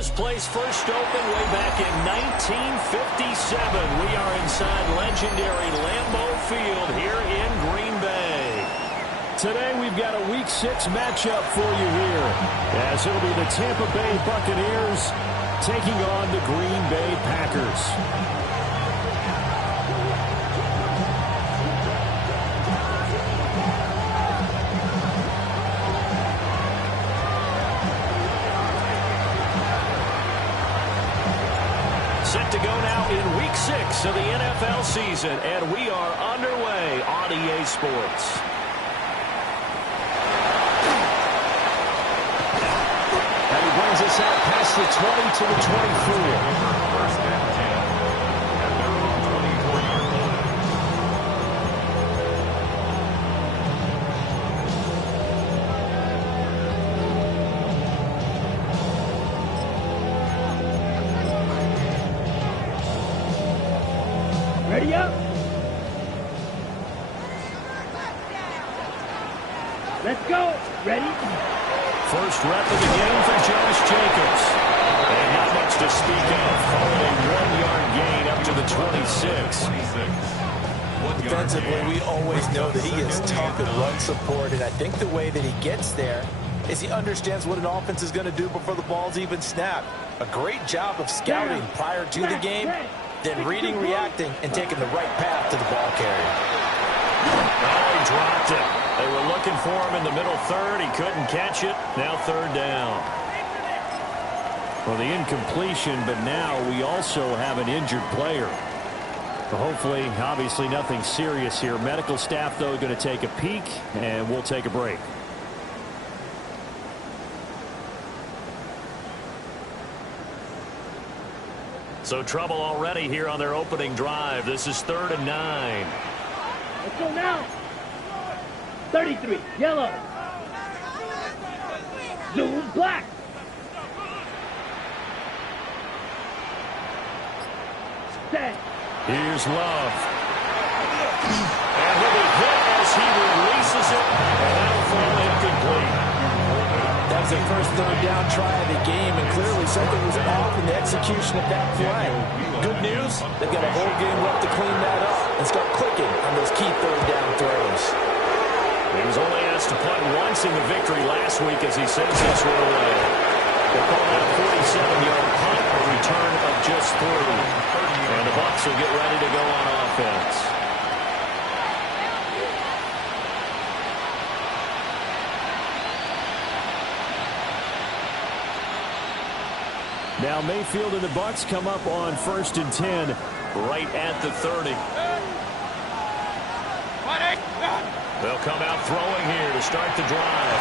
This place first opened way back in 1957. We are inside legendary Lambeau Field here in Green Bay. Today we've got a Week 6 matchup for you here, as it'll be the Tampa Bay Buccaneers taking on the Green Bay Packers. Set to go now in Week 6 of the NFL season, and we are underway on EA Sports. And he brings us out past the 20 to the 24. Ready up. Let's go. Ready? First rep of the game for Josh Jacobs. And not much to speak of. Only a 1-yard gain up to the 26. Defensively, we always know that he is tough in run support, and I think the way that he gets there is he understands what an offense is going to do before the ball's even snapped. A great job of scouting prior to the game, then reading, reacting, and taking the right path to the ball carrier. Oh, he dropped it. They were looking for him in the middle third. He couldn't catch it. Now third down. Well, the incompletion, but now we also have an injured player. Well, hopefully, obviously nothing serious here. Medical staff, though, going to take a peek, and we'll take a break. So trouble already here on their opening drive. This is 3rd and 9. Let's go now. 33, yellow. Zoom, black. Set. Here's Love. And he'll be hit as he releases it, and that'll fall incomplete. That was their first third down try of the game, and clearly something was off in the execution of that play. Good news, they've got a whole game left to clean that up and start clicking on those key third down throws. He was only asked to punt once in the victory last week as he sends this one away. They'll call that a 47-yard punt, a return of just 3. And the Bucs will get ready to go on offense. Now Mayfield and the Bucs come up on 1st and 10. Right at the 30. They'll come out throwing here to start the drive.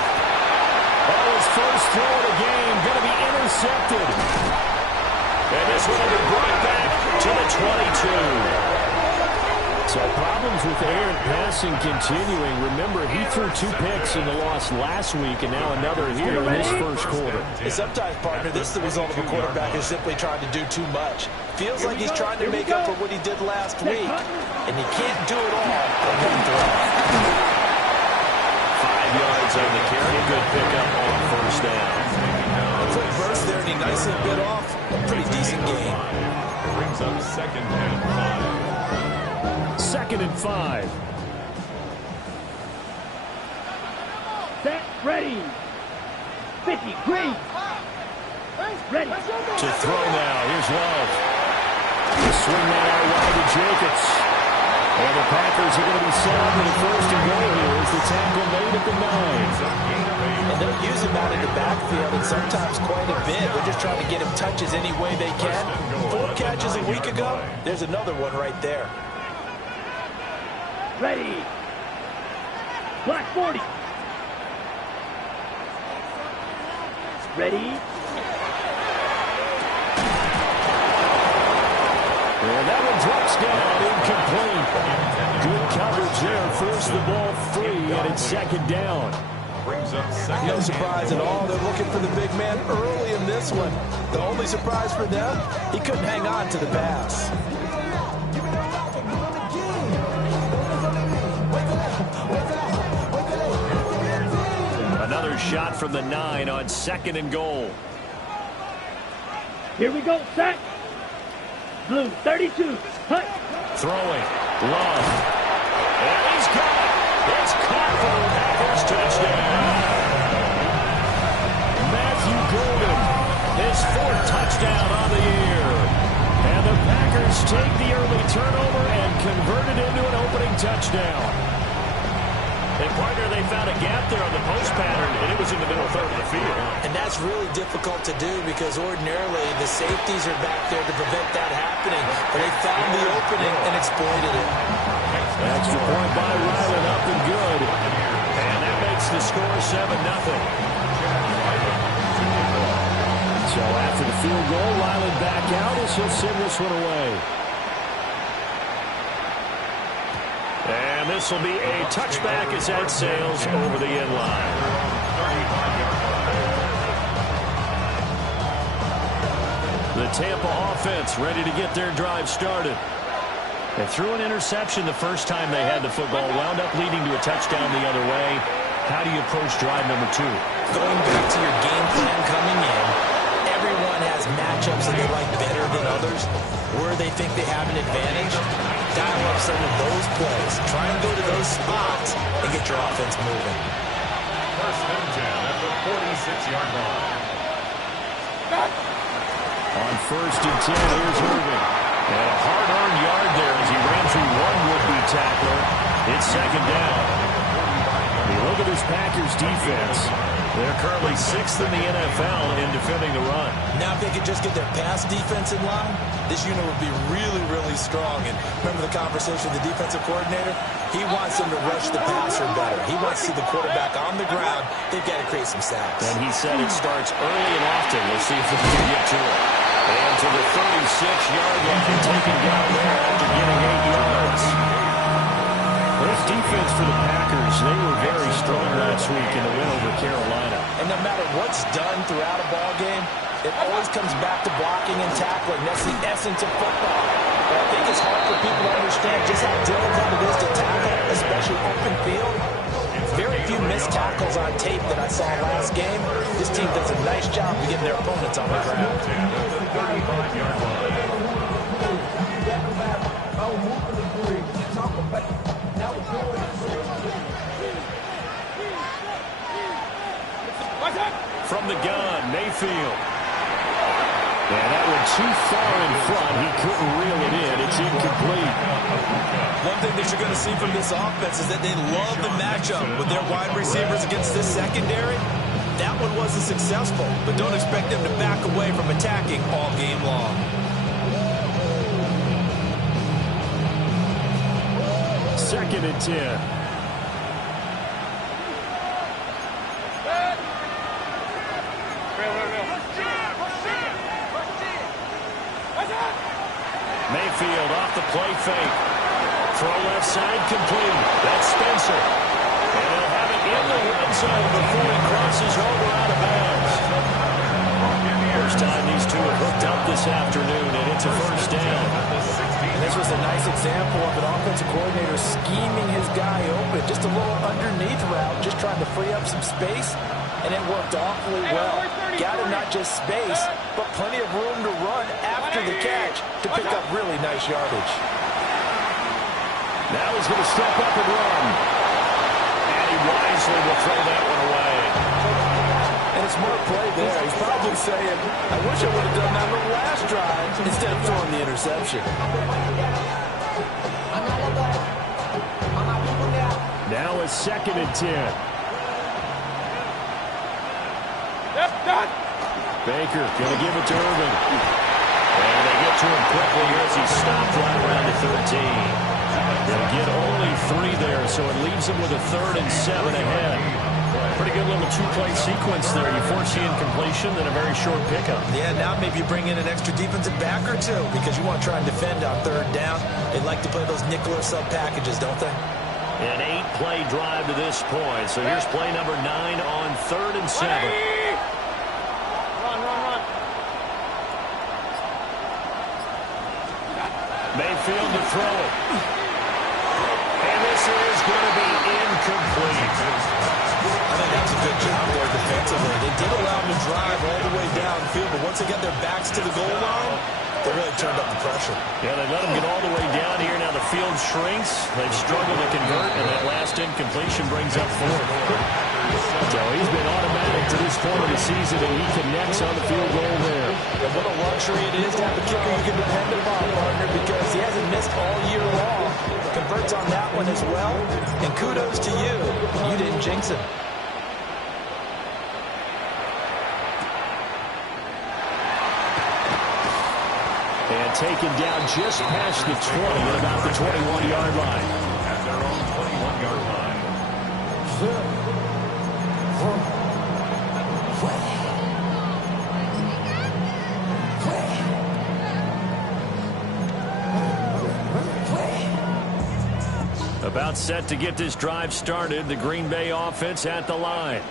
Oh, his first throw of the game going to be intercepted. And this one will be brought back to the 22. So problems with errant passing continuing. Remember, he threw 2 picks in the loss last week, and now another here in this first quarter. And sometimes, partner, this is the result of a quarterback who's simply trying to do too much. Feels like he's trying to make up for what he did last week, and he can't do it all on one throw. 5 yards on the carry. Good pickup on first down. A quick burst there, and he nicely bit off a pretty decent game. Brings up 2nd and 5. 2nd and 5. Set, ready. 50, green. Ready. To throw now. Here's Love. Swing that out wide to Jacobs. And the Packers are going to be set up in the 1st and goal here as the tackle made at the 9. And they'll use him out in the backfield, and sometimes quite a bit. They're just trying to get him touches any way they can. 4 catches a week ago. There's another one right there. Ready. Black 40. Ready. And that one drops down, incomplete. Good coverage there, forced the ball free, and it's 2nd down. Brings up 2nd. No surprise at all. They're looking for the big man early in this one. The only surprise for them, he couldn't hang on to the pass. Another shot from the 9 on 2nd and goal. Here we go, set. Blue 32, hut. Throwing. Love. And he's got it. It's caught for the Packers touchdown. Matthew Golden, his 4th touchdown on the year. And the Packers take the early turnover and convert it into an opening touchdown. And, partner, they found a gap there on the post pattern, and it was in the middle third of the field. And that's really difficult to do because ordinarily the safeties are back there to prevent that happening. But they found the opening and exploited it. Extra point by Ryland, up and good. And that makes the score 7-0. So after the field goal, Ryland back out as he'll send this one away. And this will be a touchback as that sails over the end line. The Tampa offense ready to get their drive started. They threw an interception the first time they had the football, wound up leading to a touchdown the other way. How do you approach drive number 2? Going back to your game plan coming in, everyone has matchups that they like better than others, where they think they have an advantage. Dial up some of those plays. Try and go to those spots and get your offense moving. First and 10 at the 46-yard line. On first and 10, here's Irving. And a hard-earned yard there as he ran through one would-be tackler. It's second down. When you look at this Packers defense, they're currently 6th in the NFL in defending the run. Now if they could just get their pass defense in line, this unit would be really, really strong. And remember the conversation with the defensive coordinator? He wants them to rush the passer better. He wants to see the quarterback on the ground. They've got to create some sacks. And he said it starts early and often. We'll see if they can get to it. And to the 36-yard line, taken down there after getting 8 yards. This defense for the Packers, they were very strong last week in the win over Carolina. And no matter what's done throughout a ball game, it always comes back to blocking and tackling. That's the essence of football. But I think it's hard for people to understand just how difficult it is to tackle, especially open field. Very few missed tackles on tape that I saw last game. This team does a nice job of getting their opponents on the ground. From the gun, Mayfield. And that one too far in front. He couldn't reel it in. It's incomplete. One thing that you're going to see from this offense is that they love the matchup with their wide receivers against this secondary. That one wasn't successful, but don't expect them to back away from attacking all game long. Second and 10. Mayfield off the play fake. Throw left side complete. That's Spencer. And he'll have it in the red zone before he crosses over out of bounds. First time these two have hooked up this afternoon, and it's a first down. And this was a nice example of an offensive coordinator scheming his guy open. Just a little underneath route, just trying to free up some space. And it worked awfully well. Got him not just space, but plenty of room to run after the catch to pick up really nice yardage. Now he's going to step up and run. And he wisely will throw that one away. And a smart play there. He's probably saying, I wish I would have done that on the last drive instead of throwing the interception. Now a second and 10. Baker going to give it to Irvin. And they get to him quickly as he stopped right around the 13. They'll get only 3 there, so it leaves them with a 3rd and 7 ahead. Pretty good little 2-play sequence there. You force the incompletion, then a very short pickup. Yeah, now maybe you bring in an extra defensive back or two because you want to try and defend on 3rd down. They like to play those nickel or sub packages, don't they? An 8-play drive to this point. So here's play number 9 on 3rd and 7. Mayfield to throw it. And this is going to be incomplete. I think that's a good job there defensively. They did allow them to drive all the way downfield, but once they got their backs to the goal line, they really turned up the pressure. Yeah, they let them get all the way down here. Now the field shrinks. They've struggled to convert, and that last incompletion brings up 4. So he's been automatic to this point of the season, and he connects on the field goal there. And what a luxury it is to have a kicker you can depend upon, partner, because he hasn't missed all year long. Converts on that one as well, and kudos to you. You didn't jinx him. And taken down just past the 20 at about the 21-yard line. At their own 21-yard line. About set to get this drive started. The Green Bay offense at the line.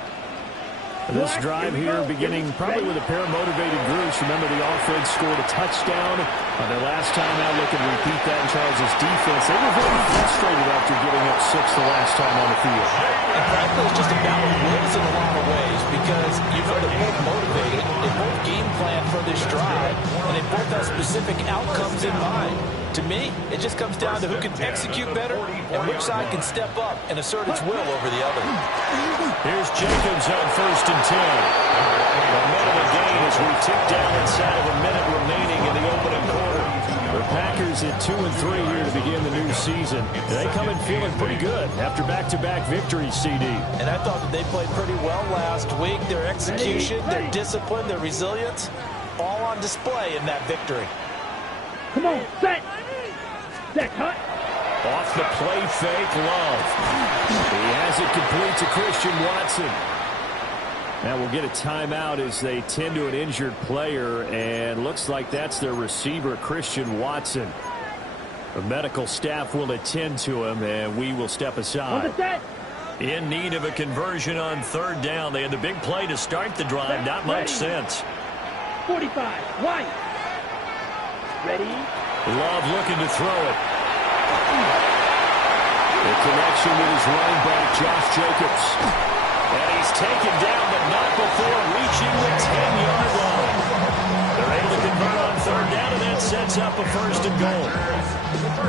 This drive here beginning probably with a pair of motivated groups. Remember, the offense scored a touchdown on their last time out. They can repeat that in Charles' defense. They were very frustrated after giving up 6 the last time on the field. And frankly, it's just a battle of wills in a lot of ways because you know they're both motivated. They both game plan for this drive, and they both have specific outcomes in mind. To me, it just comes down to who can execute better and which side can step up and assert its will over the other. Here's Jacobs on 1st and 10. A minute of gain as we tick down inside of a minute remaining in the opening quarter. The Packers at 2-3 here to begin the new season. They come in feeling pretty good after back-to-back victories, CD. And I thought that they played pretty well last week. Their execution, their discipline, their resilience, all on display in that victory. Come on, set. Set, cut. Off the play fake, Love. He has it complete to Christian Watson. Now we'll get a timeout as they tend to an injured player, and looks like that's their receiver, Christian Watson. The medical staff will attend to him, and we will step aside. On the set. In need of a conversion on 3rd down. They had the big play to start the drive. Not much sense. 45, White. Ready. Love looking to throw it. The connection with his running back, Josh Jacobs. And he's taken down, but not before reaching the 10-yard line. They're able to convert on 3rd down, and that sets up a 1st and goal.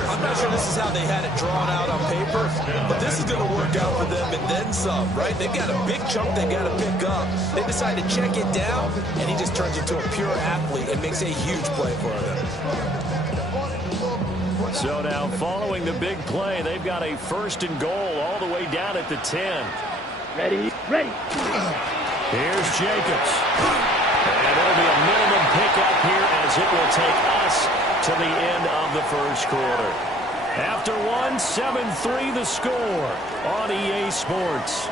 I'm not sure this is how they had it drawn out on paper, but this is going to work out for them and then some, right? They've got a big chunk they got to pick up. They decide to check it down, and he just turns into a pure athlete and makes a huge play for them. So now following the big play, they've got a 1st and goal all the way down at the 10. Ready, ready. Here's Jacobs. And it'll be a minimum pickup here as it will take us to the end of the 1st quarter. After 7-3 the score on EA Sports.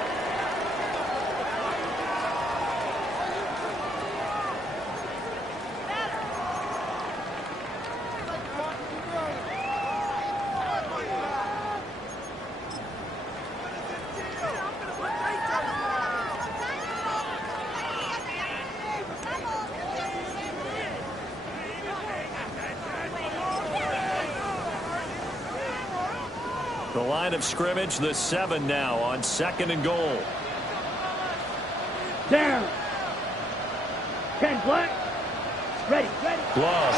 The line of scrimmage, the 7 now on 2nd and goal. Down. 10 black. Ready, ready. Love.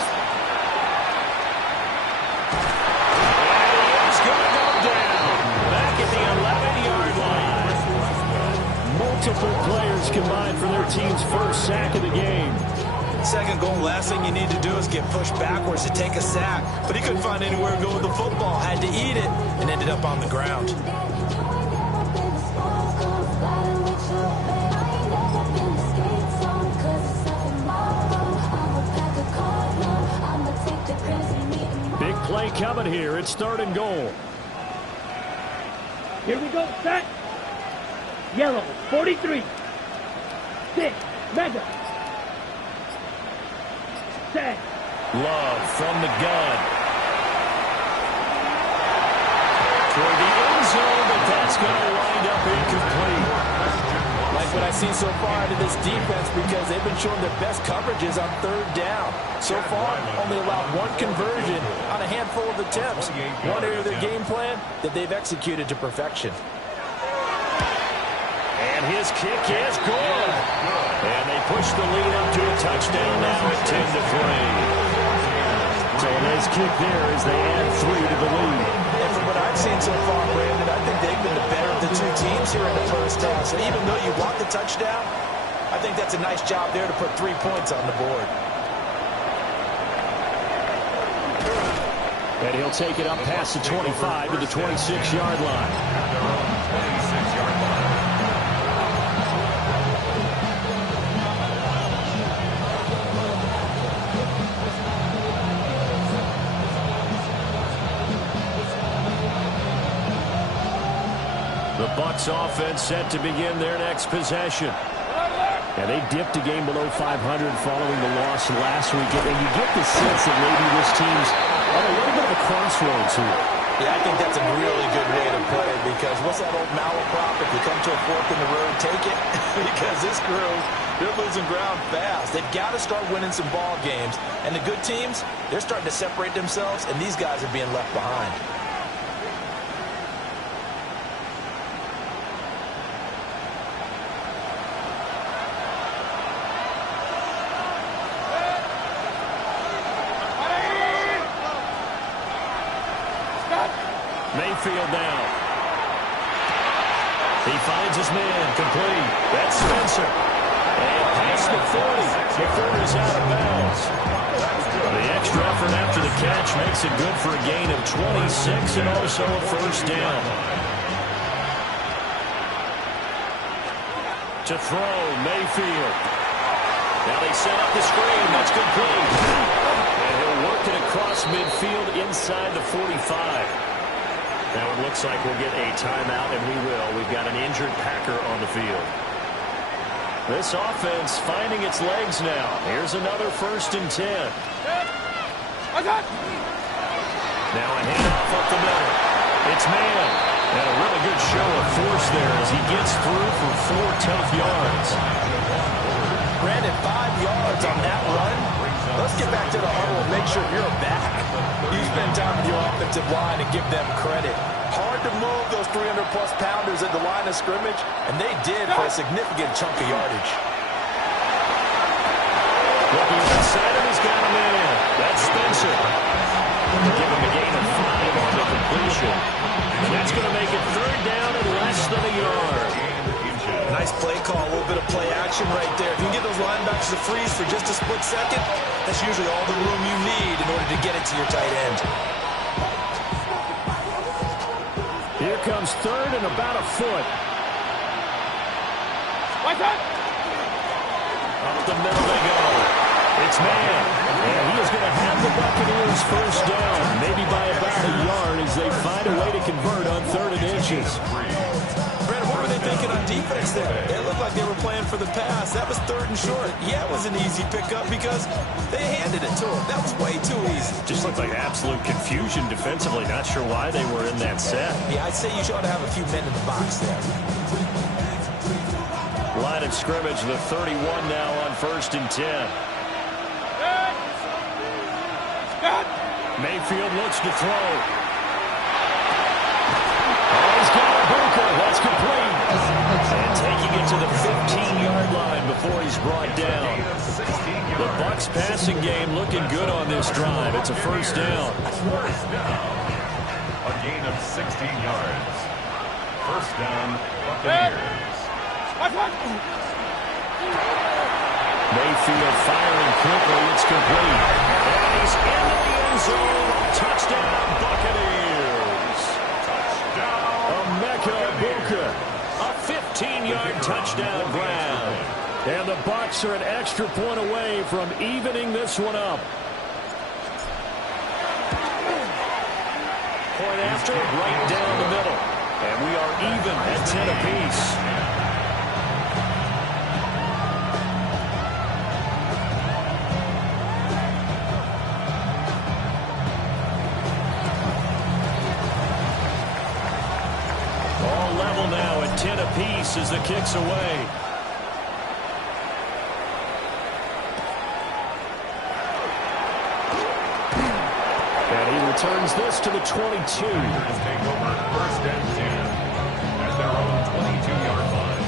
And he is going to go down. Back at the 11-yard line. Multiple players combined for their team's 1st sack of the game. 2nd goal, last thing you need to do is get pushed backwards to take a sack. But he couldn't find anywhere to go with the football. Had to eat it and ended up on the ground. Big play coming here. It's 3rd and goal. Here we go, set. Yellow, 43. 6, mega. Set. Love from the gun. Toward the end zone, but that's going to wind up incomplete. Like what I've seen so far out of this defense, because they've been showing their best coverages on 3rd down. So far, only allowed 1 conversion on a handful of attempts. One area of their game plan that they've executed to perfection. And his kick is good. And they push the lead up to a touchdown now at 10-3. So a nice kick there as they add 3 to the lead. And from what I've seen so far, Brandon, I think they've been the better of the two teams here in the first half. So even though you want the touchdown, I think that's a nice job there to put 3 points on the board. And he'll take it up past the 25 to the 26-yard line. 26-yard line. The Bucs offense set to begin their next possession. And they dipped a game below 500 following the loss last week. And you get the sense that maybe this team's on a little bit of a crossroads here. Yeah, I think that's a really good way to put it, because what's that old malaprop? If you come to a fork in the road, take it. Because this crew, they're losing ground fast. They've got to start winning some ball games. And the good teams, they're starting to separate themselves, and these guys are being left behind. Mayfield now. He finds his man, complete. That's Spencer. And past the 40 before he's out of bounds. The extra effort after the catch makes it good for a gain of 26 and also a first down. To throw, Mayfield. Now they set up the screen. That's complete. And he'll work it across midfield inside the 45. Now it looks like we'll get a timeout, and we will. We've got an injured Packer on the field. This offense finding its legs now. Here's another 1st and 10. Now a handoff up the middle. It's man. And a really good show of force there as he gets through for 4 tough yards. Brandon, 5 yards on that run. Let's get back to the huddle and make sure you're back. You spend time with your offensive line and give them credit. Hard to move those 300-plus pounders at the line of scrimmage, and they did for a significant chunk of yardage. Looking inside him, he's got a man. That's Spencer. Give him a gain of 5 on the completion. And that's going to make it 3rd down and less than a yard. Nice play call, a little bit of play action right there. If you can get those linebackers to freeze for just a split second, that's usually all the room you need in order to get it to your tight end. Here comes 3rd and about a foot. Up the middle they go. It's man. And he is going to have the Buccaneers first down, maybe by about a yard as they find a way to convert on 3rd and inches. Brandon, what were they thinking on defense there? It looked like they were playing for the pass. That was 3rd and short. Yeah, it was an easy pickup because they handed it to him. That was way too easy. Just looked like absolute confusion defensively. Not sure why they were in that set. Yeah, I'd say you ought to have a few men in the box there. Line of scrimmage, the 31 now on 1st and 10. Mayfield looks to throw. Oh, he's got a bunker. That's complete. And taking it to the 15-yard line before he's brought down. The Bucs passing game looking good on this drive. It's a first down. A gain of 16 yards. First down, Buccaneers. Mayfield firing quickly. It's complete. And he's into the end zone. Touchdown, Buccaneers. Emeka Egbuka. A 15-yard touchdown grab. And the Bucs are an extra point away from evening this one up. Point after, right down the middle. And we are even at 10 apiece. All level now at 10 apiece as the kick's away. Turns this to the 22. Take over 1st and 10 at their own 22-yard line.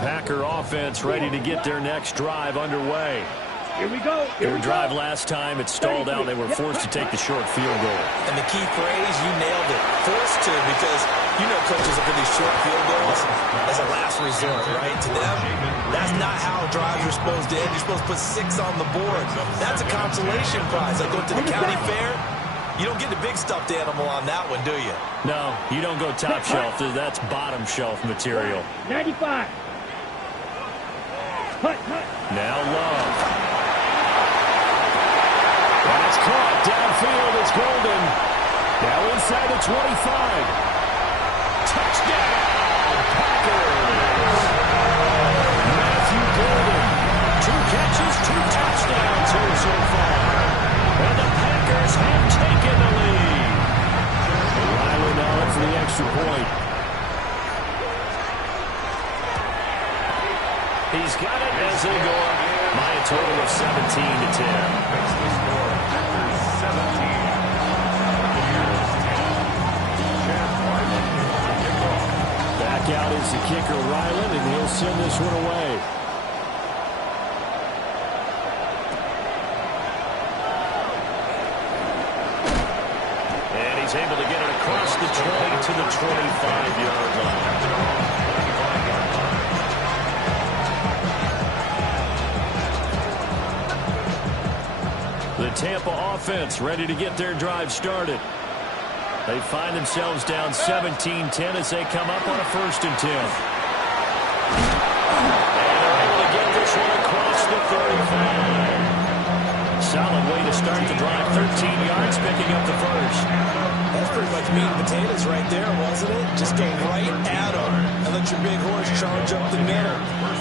Packer offense ready to get their next drive underway. Here we go. Their drive last time, it stalled out. They were forced to take the short field goal. And the key phrase, you nailed it. Forced to, because you know coaches look at these short field goals as a last resort, right? To them, that's not how drives are supposed to end. You're supposed to put 6 on the board. That's a consolation prize. Like going to the county fair, you don't get the big stuffed animal on that one, do you? No, you don't go top shelf. That's bottom shelf material. 95. Now Love. That's caught. Downfield is Golden. Now inside the 25. Touchdown, Packers. Matthew Golden. 2 catches, 2 touchdowns here so far. And the Packers have taken the lead. Riley now for the extra point. He's got it as they go up by a total of 17-10. Back out is the kicker, Ryland, and he'll send this one away. And he's able to get it across the 20 to the 25-yard line. The Tampa offense ready to get their drive started. They find themselves down 17-10 as they come up on a 1st and 10. And they're able to get this one across the 35. Solid way to start the drive. 13 yards, picking up the first. That's pretty much meat and potatoes right there, wasn't it? Just go right at them and let your big horse charge up the middle.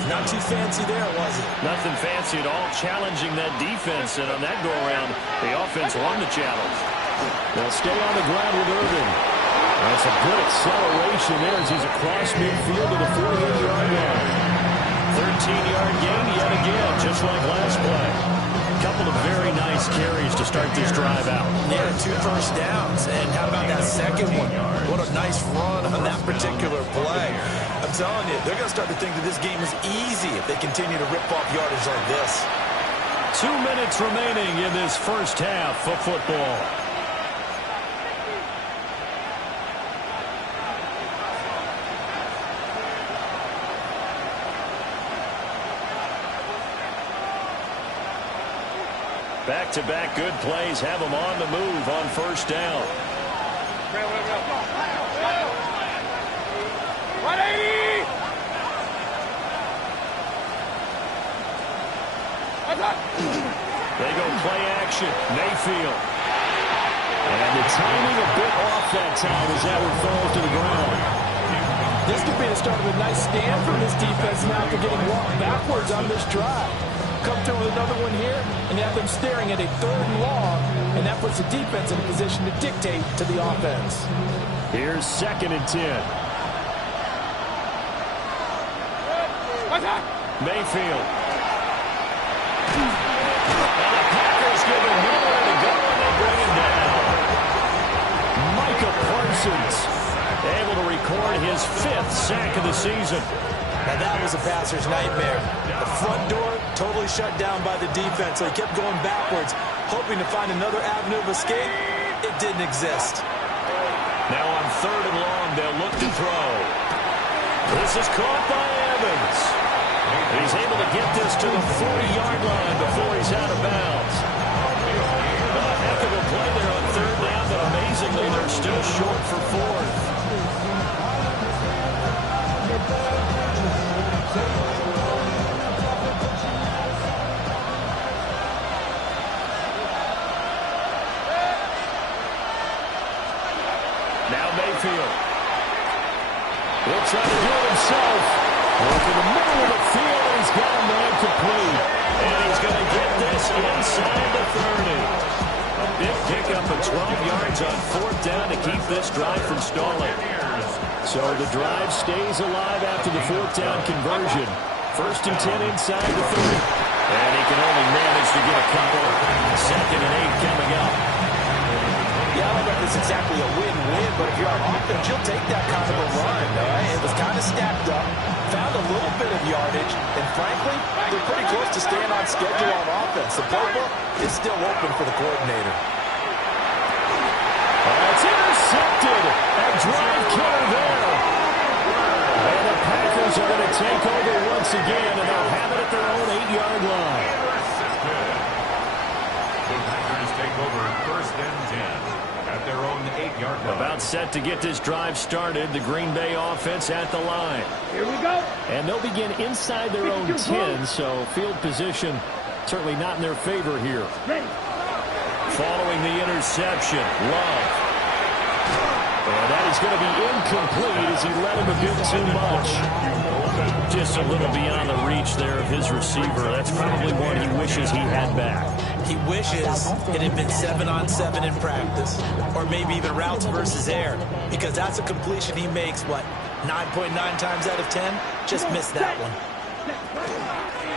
Not too fancy there, was it? Nothing fancy at all, challenging that defense. And on that go-around, the offense won the challenge. They'll stay on the ground with Irvin. That's a good acceleration there as he's across midfield to the 48-yard line. 13-yard gain yet again, just like last play. Couple of very nice carries to start this drive out. Yeah, 2 first downs. And how about that second one? What a nice run on that particular play. I'm telling you, they're going to start to think that this game is easy if they continue to rip off yardage like this. 2 minutes remaining in this first half of football. Back-to-back good plays have them on the move on 1st down. 180! They go play action. Mayfield. And the timing a bit off that time as that one falls to the ground. This could be the start of a nice stand from this defense now after getting walked backwards on this drive. Come through with another one here, and you have them staring at a 3rd and long, and that puts the defense in a position to dictate to the offense. Here's 2nd and 10. Mayfield. And the Packers give him nowhere to go, and they bring him down. Micah Parsons able to record his 5th sack of the season. Now that was a passer's nightmare. The front door totally shut down by the defense, so he kept going backwards, hoping to find another avenue of escape. It didn't exist. Now on 3rd and long, they'll look to throw. This is caught by Evans. He's able to get this to the 40-yard line before he's out of bounds. A heck of a play there on 3rd down, but amazingly, they're still short for 4th. Now Mayfield. He'll try to do it himself. Over the middle of the field, and he's got a man complete. And he's going to get this inside the 30. A big pickup of 12 yards on 4th down to keep this drive from stalling. So the drive stays alive after the 4th down conversion. 1st and 10 inside the 30. And he can only manage to get a couple. 2nd and 8 coming up. Yeah, I don't know if it's exactly a win-win, but if you're on offense, you'll take that kind of a run, all right? It was kind of stacked up, found a little bit of frankly, they're pretty close to staying on schedule on offense. The playbook is still open for the coordinator. That's intercepted. A drive killer there. And the Packers are going to take over once again, and they'll have it at their own 8-yard line. The Packers take over 1st and 10 at their own 8-yard line. About set to get this drive started. The Green Bay offense at the line. Here we go. And they'll begin inside their own 10, so field position certainly not in their favor here. Ready. Following the interception, Love. And that is going to be incomplete as he let him a bit too much. Just a little beyond the reach there of his receiver. That's probably one he wishes he had back. He wishes it had been 7-on-7 in practice, or maybe even routes versus air, because that's a completion he makes, what, 9.9 times out of 10? Just missed that one.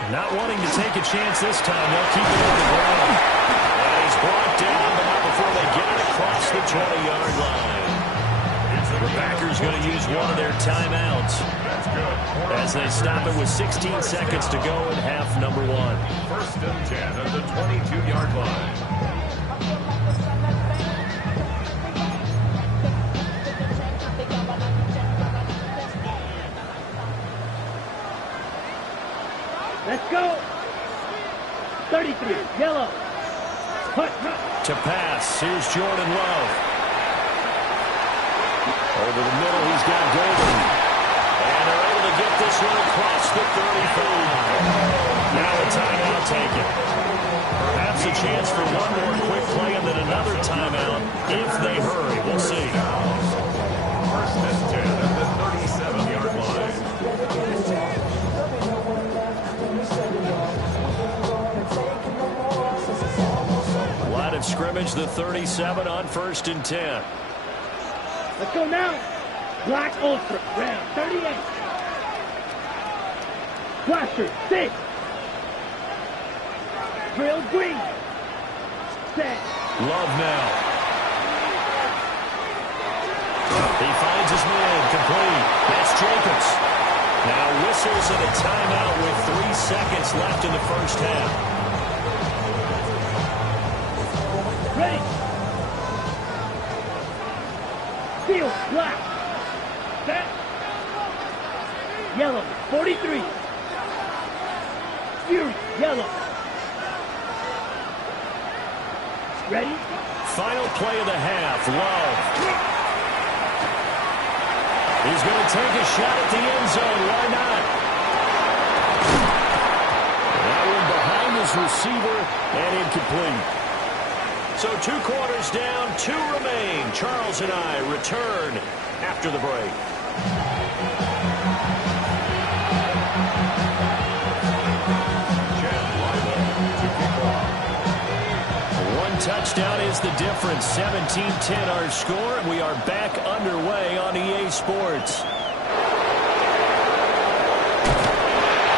Not wanting to take a chance this time. They'll keep it on the ground. And he's brought down, but not before they get it across the 20-yard line. The Packers going to use one of their timeouts as they stop it with 16 seconds to go in half number 1. 1st and 10 at the 22-yard line. Let's go. 33, yellow. Hut. To pass, here's Jordan Love. Over the middle, he's got Golden. And they're able to get this one across the 35. Now a timeout taken. Perhaps a chance for one more quick play and then another timeout if they hurry. We'll see. 1st and 10 at the 37-yard line. Line of scrimmage, the 37 on 1st and 10. Let's go now. Black Ultra, red, 38. Flasher, 6. Drill green. Set. Love now. He finds his man, complete. That's Jacobs. Now whistles and a timeout with 3 seconds left in the first half. Ready. Field, black. Set. Yellow, 43. Fury, yellow. Ready? Final play of the half. Love. He's going to take a shot at the end zone. Why not? That one behind his receiver and incomplete. So 2 quarters down, 2 remain. Charles and I return after the break. One touchdown is the difference. 17-10 our score, and we are back underway on EA Sports.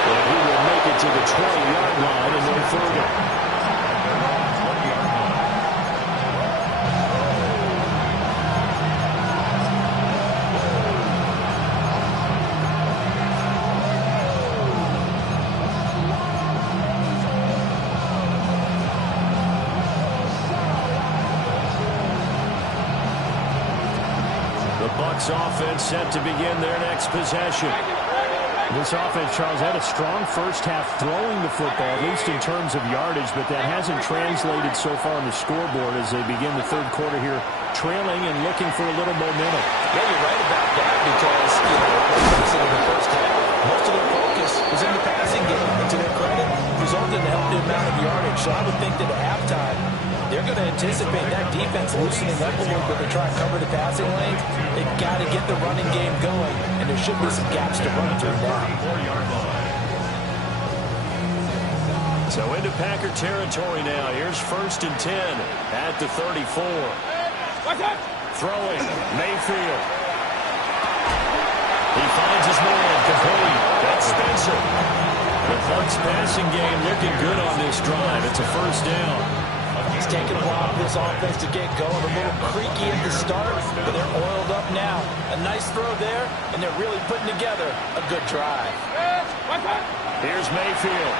And he will make it to the 20-yard line and no further. Offense set to begin their next possession. This offense, Charles, had a strong first half throwing the football, at least in terms of yardage, but that hasn't translated so far on the scoreboard as they begin the third quarter here, trailing and looking for a little momentum. Yeah, you're right about that because, in the first half, most of their focus was in the passing game. And to their credit, resulted in a healthy amount of yardage. So I would think that at halftime, they're going to anticipate that defense loosening up a little bit to try and cover the passing lanes. They've got to get the running game going, and there should be some gaps to run through now. So into Packer territory now. Here's 1st and 10 at the 34. Throwing, Mayfield. He finds his man, complete. That's Spencer. The Bucs passing game looking good on this drive. It's a first down. It's taken a while for this offense to get going. A little creaky at the start, but they're oiled up now. A nice throw there, and they're really putting together a good drive. Here's Mayfield.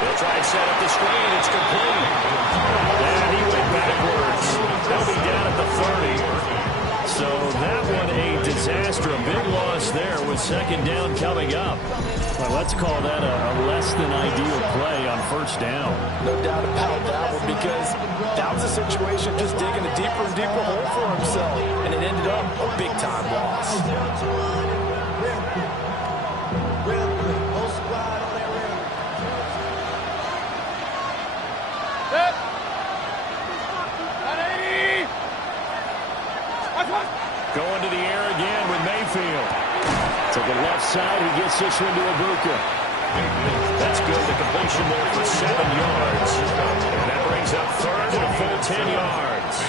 He'll try and set up the screen. It's complete. And he went backwards. He'll be down at the 30. So that one a disaster. A big loss there with second down coming up. Well, let's call that a less than ideal play on first down. No doubt about that one, because that was a situation just digging a deeper and deeper hole for himself, and it ended up a big-time loss. Going to the air again with Mayfield. To the left side, he gets this one to Ibuka. That's good. The completion there for 7 yards. And that brings up third and a full 10 yards.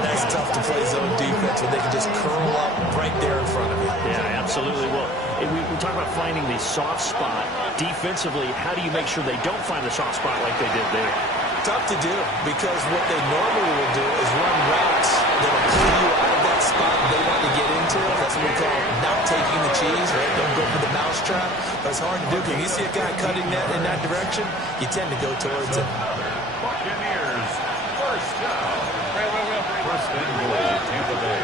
That's tough to play zone defense when they can just curl up right there in front of you. Yeah, absolutely. Well, we talk about finding the soft spot. Defensively, how do you make sure they don't find the soft spot like they did there? Tough to do, because what they normally will do is run routes that will pull you out of that spot they want to get into. That's what we call not taking the cheese, right? Don't go for the mousetrap. But it's hard to do, because you see a guy cutting that in that direction, you tend to go towards it. Buccaneers, first down. First and goal, Tampa Bay.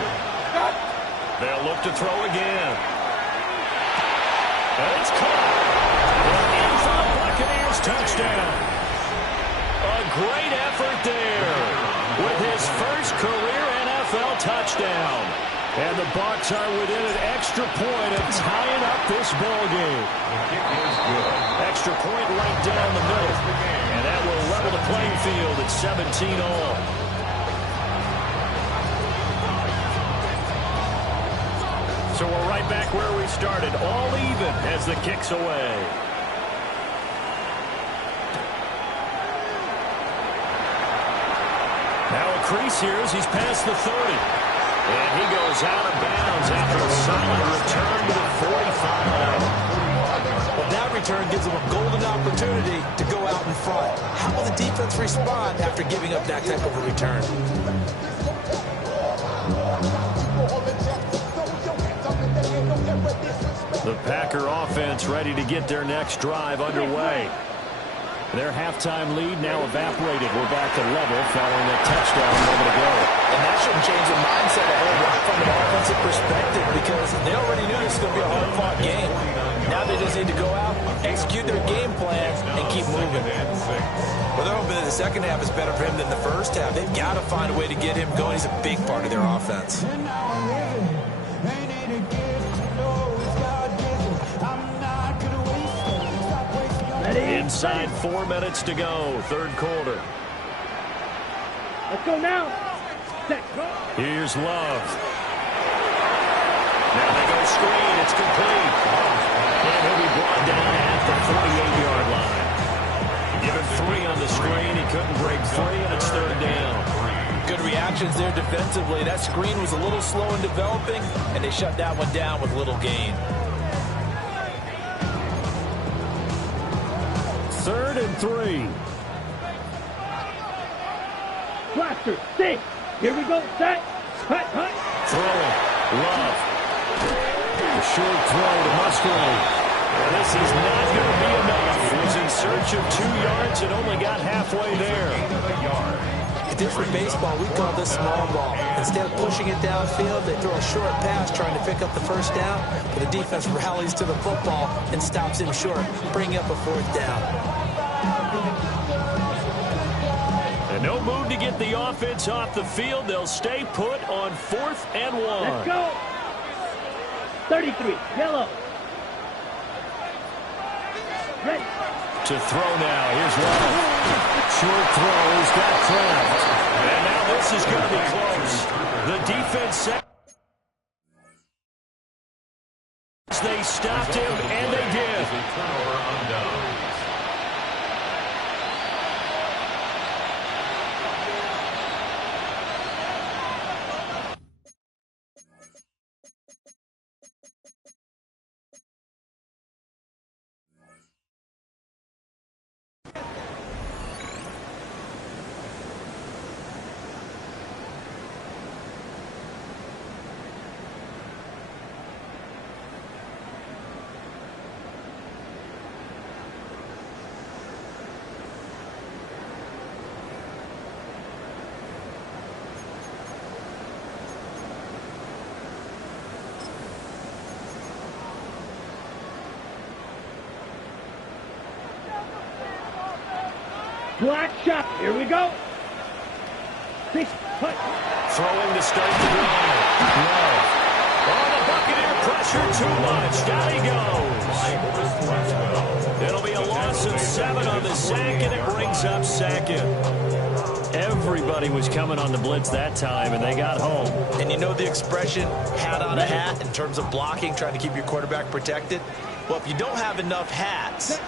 They'll look to throw again. And it's caught. In for the Buccaneers, touchdown. A great effort there with his first career NFL touchdown. And the Bucs are within an extra point of tying up this ball game. Extra point right down the middle. And that will level the playing field at 17 all. So we're right back where we started, all even as the kick's away. Now a crease here as he's past the 30. And he goes out of bounds after a solid return to the 45. Well, that return gives them a golden opportunity to go out in front. How will the defense respond after giving up that type of a return? The Packer offense ready to get their next drive underway. Their halftime lead now evaporated. We're back to level following that touchdown a moment ago. And that shouldn't change the mindset a whole lot from an offensive perspective, because they already knew this was going to be a hard-fought game. Now they just need to go out, execute their game plan, and keep moving. Well, they're hoping that the second half is better for him than the first half. They've got to find a way to get him going. He's a big part of their offense. Inside 4 minutes to go, third quarter. Let's go now. Set. Here's Love. Now they go screen. It's complete. And he'll be brought down at the 48-yard line. Given 3 on the screen. He couldn't break 3, and it's third down. Good reactions there defensively. That screen was a little slow in developing, and they shut that one down with little gain. 3rd and 3. Blaster. Stay. Here we go. Set. Hut. Throwing. Love. A short throw to Musgrave. This is not going to be enough. He was in search of 2 yards and only got halfway there. If this were baseball, we call this small ball. Instead of pushing it downfield, they throw a short pass trying to pick up the first down, but the defense rallies to the football and stops him short, bringing up a 4th down. And no move to get the offense off the field. They'll stay put on 4th and 1. Let's go. 33. Yellow. Ready. To throw now. Here's Love. Short throw. He's got Kraft. And now this is going to be close. The defense set. They stopped him, and they did. Turnover on downs. Black shot. Here we go. 6 putt. Throwing to start the drive. Love. Oh, the Buccaneer pressure too much. Down he goes. It'll be a loss of 7 on the sack, and it brings up second. Everybody was coming on the blitz that time, and they got home. And you know the expression, hat on a hat, in terms of blocking, trying to keep your quarterback protected? Well, if you don't have enough hats,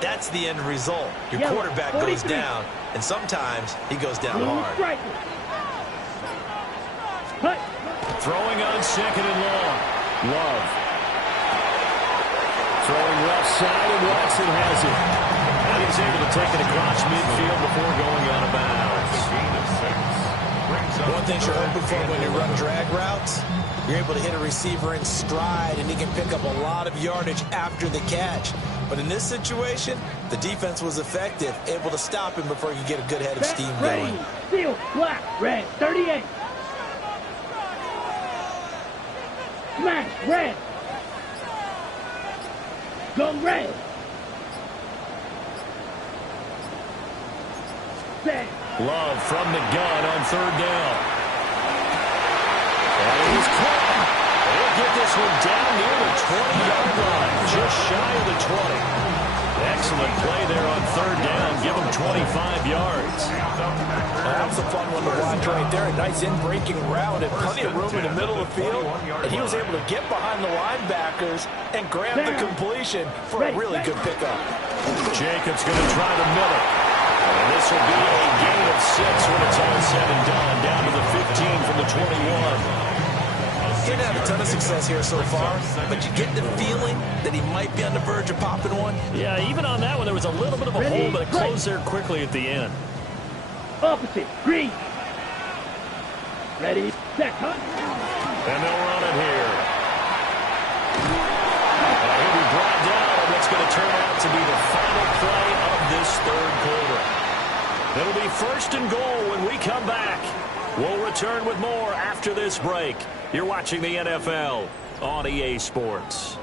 that's the end result. Your quarterback goes down, and sometimes he goes down hard. Throwing on second and long. Love. Throwing left side, and Watson has it. And he's able to take it across midfield before going out of bounds. One thing you're hoping for when you run drag routes, you're able to hit a receiver in stride, and he can pick up a lot of yardage after the catch. But in this situation, the defense was effective, able to stop him before he could get a good head of steam going. Steel, black, red, 38. Smash, red. Go red. Set. Love from the gun on third down. And it was caught. They'll get this one down near the 20-yard line, just shy of the 20. Excellent play there on third down. Give them 25 yards. That was a fun one to watch right there. A nice in-breaking route and plenty of room in the middle of the field. And he was able to get behind the linebackers and grab the completion for a really good pickup. Jacobs going to try the middle. And this will be a gain of 6 when it's all said and done. Down to the 15 from the 21. He didn't have a ton of success here so far, but you get the feeling that he might be on the verge of popping one. Yeah, even on that one, there was a little bit of a hole, but it closed there quickly at the end. Opposite, green. Ready, set, cut. And they'll run it here. He'll be brought down on what's going to turn out to be the final play of this third quarter. It'll be 1st and goal when we come back. We'll return with more after this break. You're watching the NFL on EA Sports.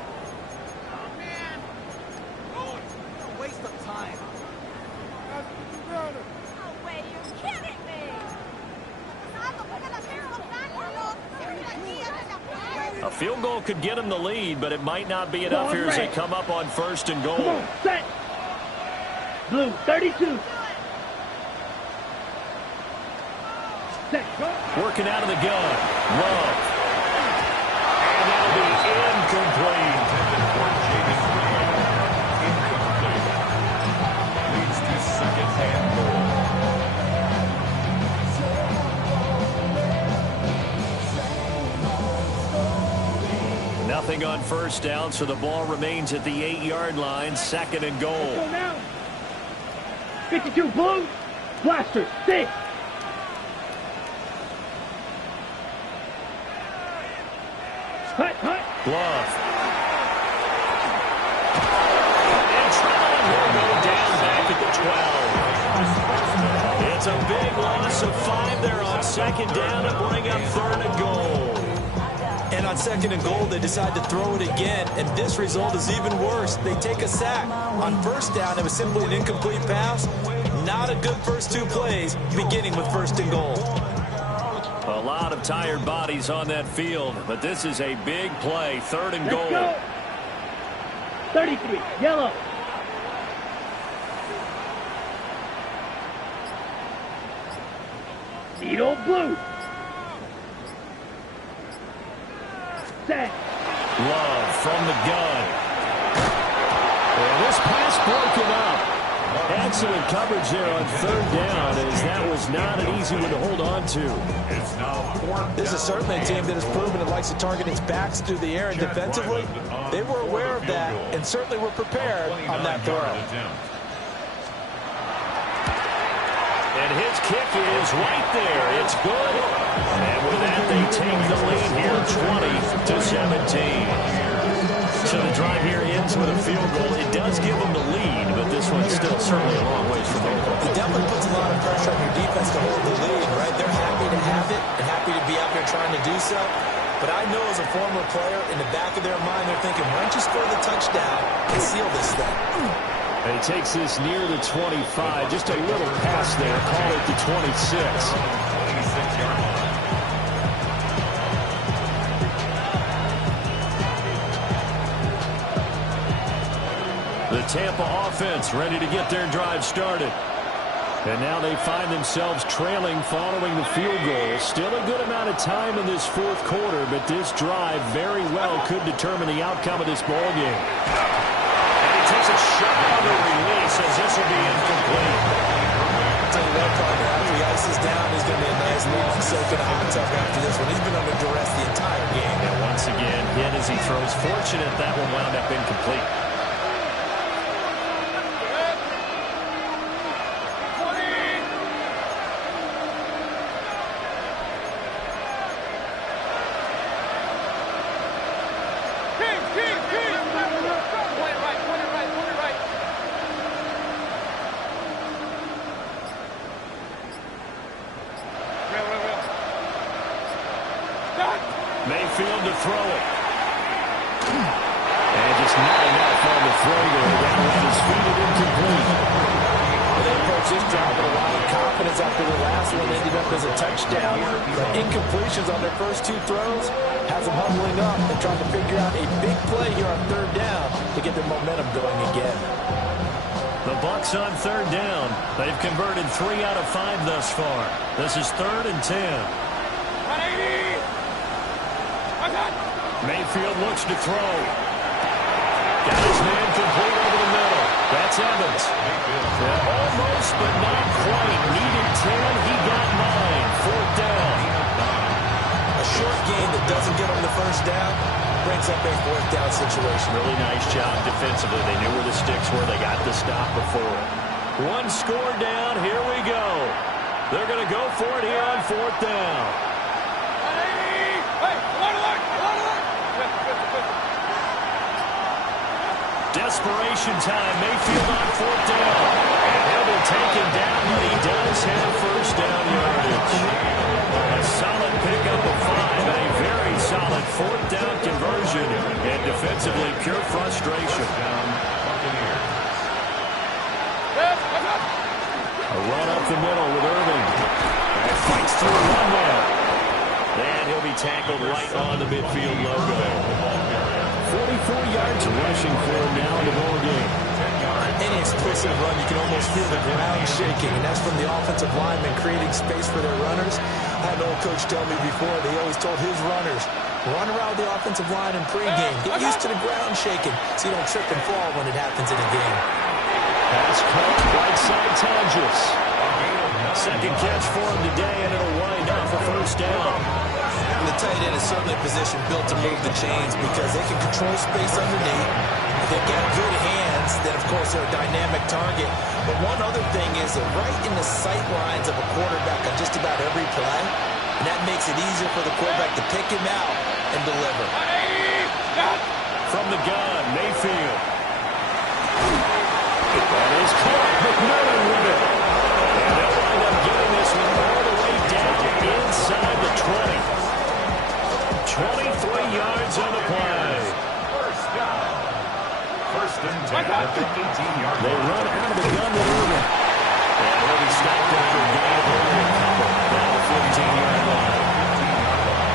A field goal could get him the lead, but it might not be enough here as they come up on 1st and goal. Come on, set. Blue, 32. Set, go. Working out of the gun. Love. And that'll be incomplete. Leads to second and goal. Nothing on 1st down, so the ball remains at the 8-yard line. 2nd and goal. Go now. 52 blue. Blaster, 6. Hut, hut. Glove. And traveling will go down back at the 12. It's a big loss of 5 there on 2nd down to bring up 3rd and goal. And on 2nd and goal, they decide to throw it again, and this result is even worse. They take a sack. On 1st down, it was simply an incomplete pass. Not a good first 2 plays, beginning with 1st and goal. A lot of tired bodies on that field, but this is a big play. 3rd and goal. Let's go. 33, yellow. Needle blue. Set. Love from the gun. And this pass broken up. Excellent coverage there on 3rd down, as that was not an easy one to hold on to. It's now 4th. This is certainly a team that has proven it likes to target its backs through the air, and defensively, they were aware of that and certainly were prepared on that throw. And his kick is right there. It's good. And with that, they take the lead here, 20-17. So the drive here ends with a field goal. It does give them the lead, but this one's still certainly a long ways from over. It definitely puts a lot of pressure on your defense to hold the lead, right? They're happy to have it and happy to be out there trying to do so. But I know as a former player, in the back of their mind, they're thinking, why don't you score the touchdown and seal this thing? And he takes this near the 25. Just a little pass there. Call it the 26. 26-yard line. The Tampa offense ready to get their drive started. And now they find themselves trailing following the field goal. Still a good amount of time in this fourth quarter, but this drive very well could determine the outcome of this ball game. And he takes a shot on the release as this will be incomplete. I'll tell you what, partner, after he ices down, he's going to be a nice long soak in a hot tub after this one. He's been under duress the entire game. And once again, hit as he throws. Fortunate that one wound up incomplete. Mayfield to throw it. And just not enough on the throw there. That one is feeded incomplete. They approach this drive with a lot of confidence after the last one ended up as a touchdown. But incompletions on their first two throws has them huddling up and trying to figure out a big play here on third down to get their momentum going again. The Bucs on third down. They've converted 3 out of 5 thus far. This is 3rd and 10. 180! Mayfield looks to throw. Got his man complete over the middle. That's Evans. Almost, but not quite. Needed 10. He got 9. 4th down. A short gain that doesn't get them the first down brings up a 4th down situation. Really nice job defensively. They knew where the sticks were. They got the stop before. 1 score down. Here we go. They're going to go for it here on 4th down. Desperation time. Mayfield on 4th down. And he'll be taken down, but he does have first down yardage. A solid pickup of 5 and a very solid 4th down conversion. And defensively, pure frustration. A run up the middle with Irving. And fights through one there. And he'll be tackled right on the midfield logo. 44 yards rushing for him now in the ball game. Any explosive run, you can almost feel the ground shaking, and that's from the offensive linemen creating space for their runners. I had an old coach tell me before, they always told his runners, run around the offensive line in pregame. Get used to the ground shaking so you don't trip and fall when it happens in a game. Pass caught, right side Tonjes. Second catch for him today, and it'll wind up for first down. And the tight end is certainly a position built to move the chains because they can control space underneath. If they've got good hands, then of course they're a dynamic target. But one other thing is they're right in the sight lines of a quarterback on just about every play. And that makes it easier for the quarterback to pick him out and deliver. From the gun, Mayfield. That is caught. McMillan with it. And they'll wind up getting this one all the way down inside the 20. 23 yards on the play. First down. 1st and 10 at the 18-yard line. They run out of the gun with Irving. And he'll be stopped after a gain of only a couple. Down the 15-yard line.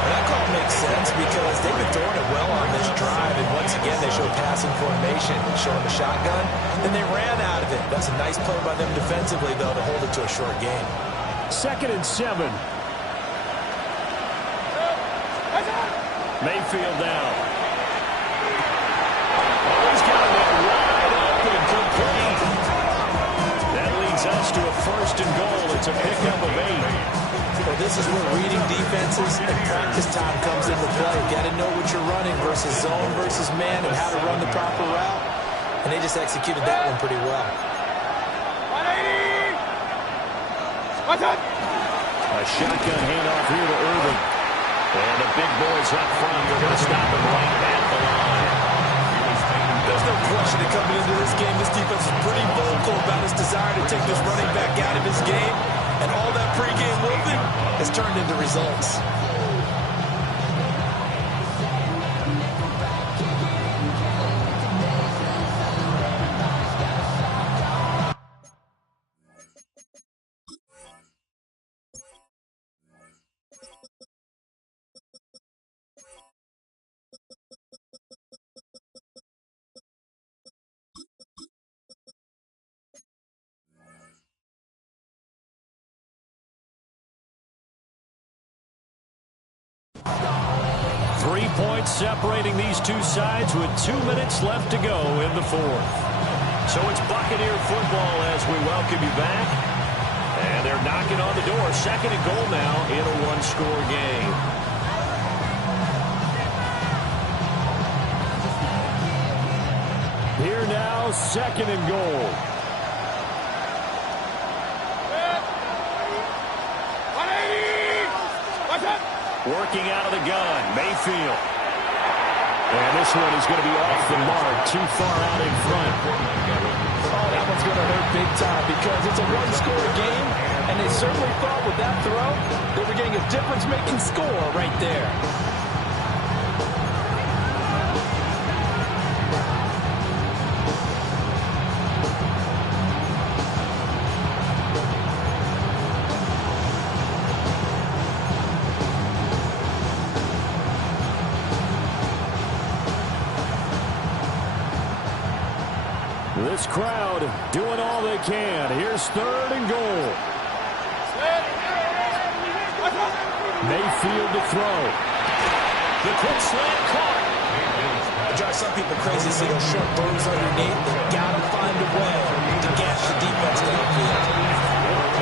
And that call makes sense because they've been throwing it well on this drive. And once again, they show passing formation, showing the shotgun. Then they ran out of it. That's a nice play by them defensively, though, to hold it to a short gain. 2nd and 7. Mayfield down. Oh, he's got it wide open, complete. That leads us to a 1st and goal. It's a pickup of 8. Well, this is where reading defenses and practice time comes into play. You got to know what you're running versus zone versus man and how to run the proper route. And they just executed that one pretty well. 180! A shotgun handoff here to Irving. And the big boys up front. They're going to stop him right at the line. There's no question that coming into this game, this defense is pretty vocal about its desire to take this running back out of his game. And all that pregame whooping has turned into results. separating these two sides with 2 minutes left to go in the fourth. So it's Buccaneer football as we welcome you back. And they're knocking on the door. Second and goal now in a one-score game. Here now, second and goal. Working out of the gun, Mayfield. And this one is going to be off the mark, too far out in front. Oh, that one's going to hurt big time because it's a one-score game, and they certainly thought with that throw they were getting a difference-making score right there. This crowd doing all they can. Here's third and goal. Mayfield to throw. The quick slant caught. Josh, some people crazy see those short throws underneath. They gotta find a way to gash the defense downfield.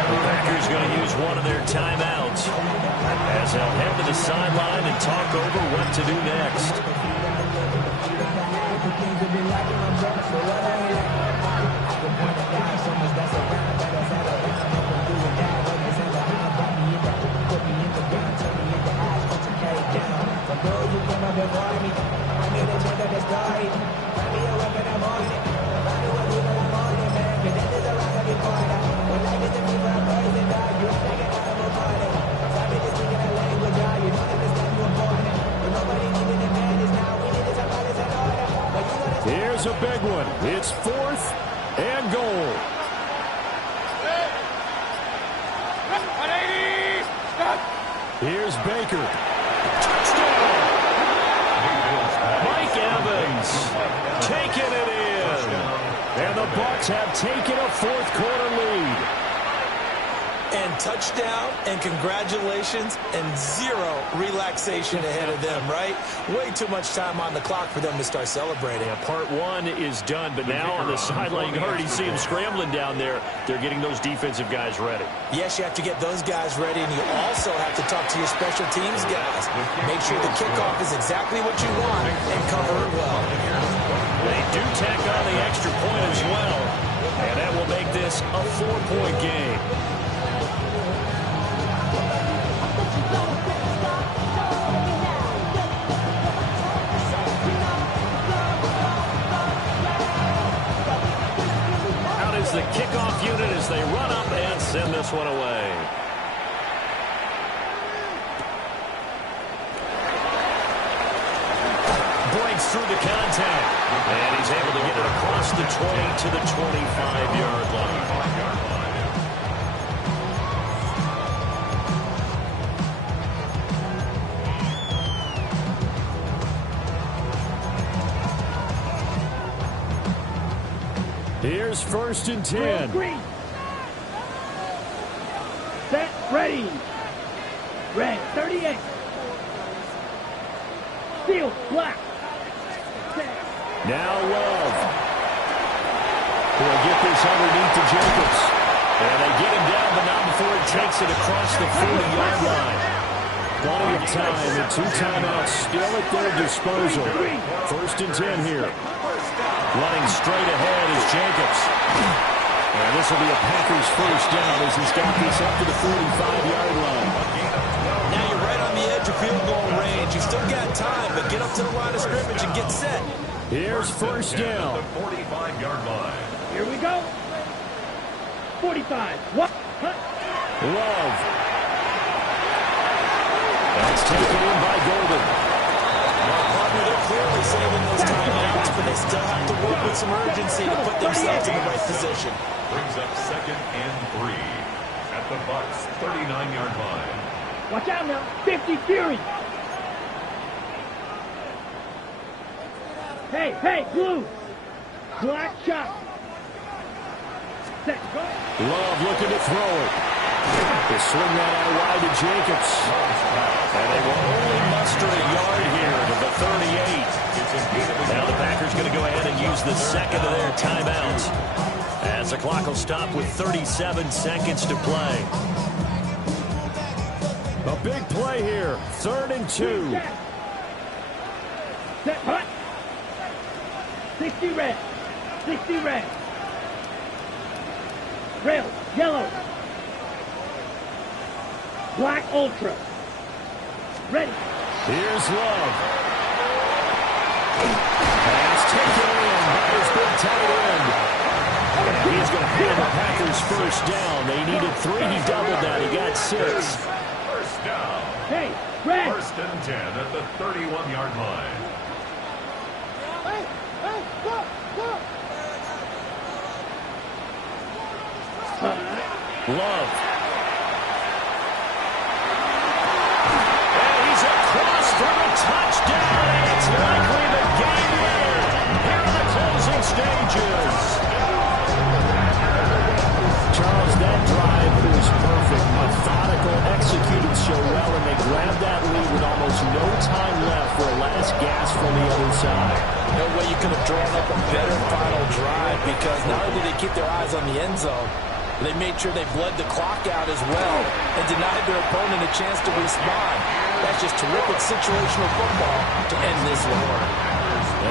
The Packers going to use one of their timeouts as they'll head to the sideline and talk over what to do next. Here's a big one. It's fourth and goal. Here's Baker. Touchdown! Mike Evans taking it in. And the Bucs have taken a fourth quarter lead. And touchdown, and congratulations, and zero relaxation ahead of them, right? Way too much time on the clock for them to start celebrating. Yeah, part one is done, but now on the sideline, you can already see them scrambling down there. They're getting those defensive guys ready. Yes, you have to get those guys ready, and you also have to talk to your special teams guys. Make sure the kickoff is exactly what you want and cover it well. They do tack on the extra point as well, and that will make this a 4-point game. The kickoff unit as they run up and send this one away. Breaks through the contact. And he's able to get it across the 20 to the 25-yard line. Here's first and 10. Green. Set. Ready. Red. 38. Steel. Black. Set. Now Love. He'll get this underneath to Jacobs. And they get him down, but not before he takes it across the 40-yard line. Plenty of time and two timeouts still at their disposal. First and 10 here. Running straight ahead is Jacobs. And this will be a Packers first down as he's got this up to the 45-yard line. Now you're right on the edge of field goal range. You've still got time, but get up to the line of scrimmage and get set. Here's first down. The 45-yard line. Here we go. 45. What? Cut. Love. That's taken in by Golden. They're clearly saving those timeouts, but they still have to work with some urgency to put themselves in the right position. Brings up 2nd and 3 at the Bucs 39-yard line. Watch out now. 50 Fury. Hey, blue. Black shot. Set, go. Love looking to throw it. They swing that out wide to Jacobs. And they will only muster a yard here to the Now the Packers going to go ahead and use the second of their timeouts, as the clock will stop with 37 seconds to play. A big play here. 3rd and 2. Set, hut. 60 red. 60 red. Rail, yellow. Black ultra. Ready. Here's Love. Pass taken in by his big tight end. And he's going to field the Packers first down. They needed 3. He doubled that. He got 6. First down. Hey, red. 1st and 10 at the 31-yard line. Hey, look. Love. And he's across for the touchdown, and it's likely the game winner here in the closing stages. Charles, that drive was perfect. Methodical, executed so well, and they grabbed that lead with almost no time left for a last gasp from the other side. No way you could have drawn up a better final drive, because not only did they keep their eyes on the end zone, they made sure they bled the clock out as well and denied their opponent a chance to respond. That's just terrific situational football to end this one.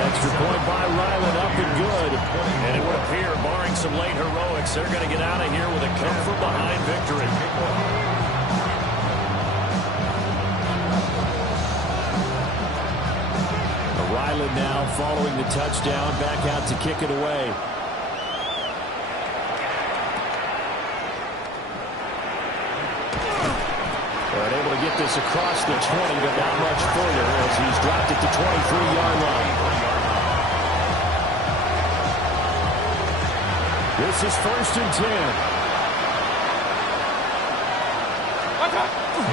Extra point by Ryland, up and good. And it would appear, barring some late heroics, they're going to get out of here with a come-from-behind victory. Ryland now following the touchdown, back out to kick it away. They're able to get this across the 20, but not much further as he's dropped it to 23-yard line. This is 1st and 10.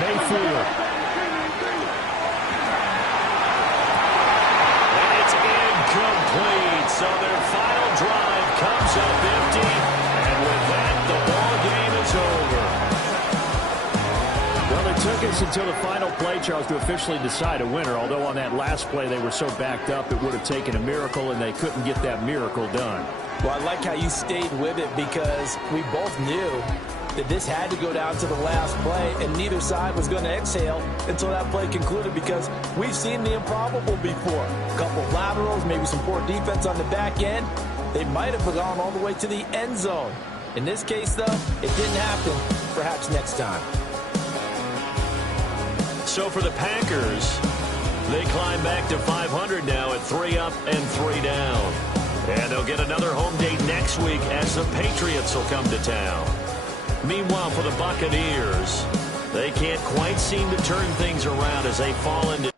Mayfield. And it's incomplete. So their final drive comes up empty. And with that, the ball game is over. Well, it took us until the final play, Charles, to officially decide a winner. Although on that last play they were so backed up, it would have taken a miracle, and they couldn't get that miracle done. Well, I like how you stayed with it, because we both knew that this had to go down to the last play, and neither side was going to exhale until that play concluded, because we've seen the improbable before. A couple of laterals, maybe some poor defense on the back end. They might have gone all the way to the end zone. In this case, though, it didn't happen. Perhaps next time. So for the Packers, they climb back to 500 now at 3 up and 3 down. And they'll get another home date next week as the Patriots will come to town. Meanwhile, for the Buccaneers, they can't quite seem to turn things around as they fall into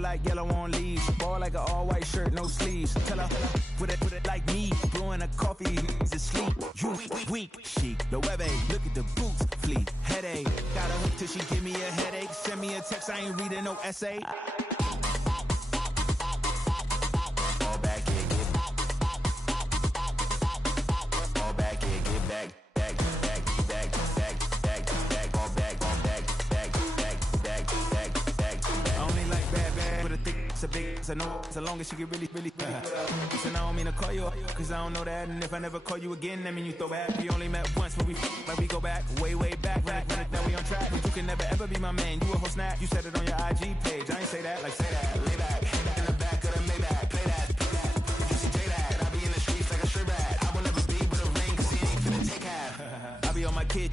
like yellow on leaves, ball like an all-white shirt, no sleeves. Tell her, put it like me, blowing a coffee, he's asleep. You weak, chic, the web look at the boots, fleet, headache. Got a hook till she give me a headache. Send me a text, I ain't reading no essay. Fall back here, get fall back here, get back. It's a big, I know, so long as she get really Listen, I don't mean to call you up, cause I don't know that. And if I never call you again, that mean you throw back. We only met once, but we go back, way back. Now we on track, but you can never ever be my man. You a whole snap, you said it on your IG page. I ain't say that, like say that, lay back. In the back of the Maybach, play that. You see J that, I be in the streets like a straight rat. I will never be but a ring, cause he ain't finna take half. I be on my kid.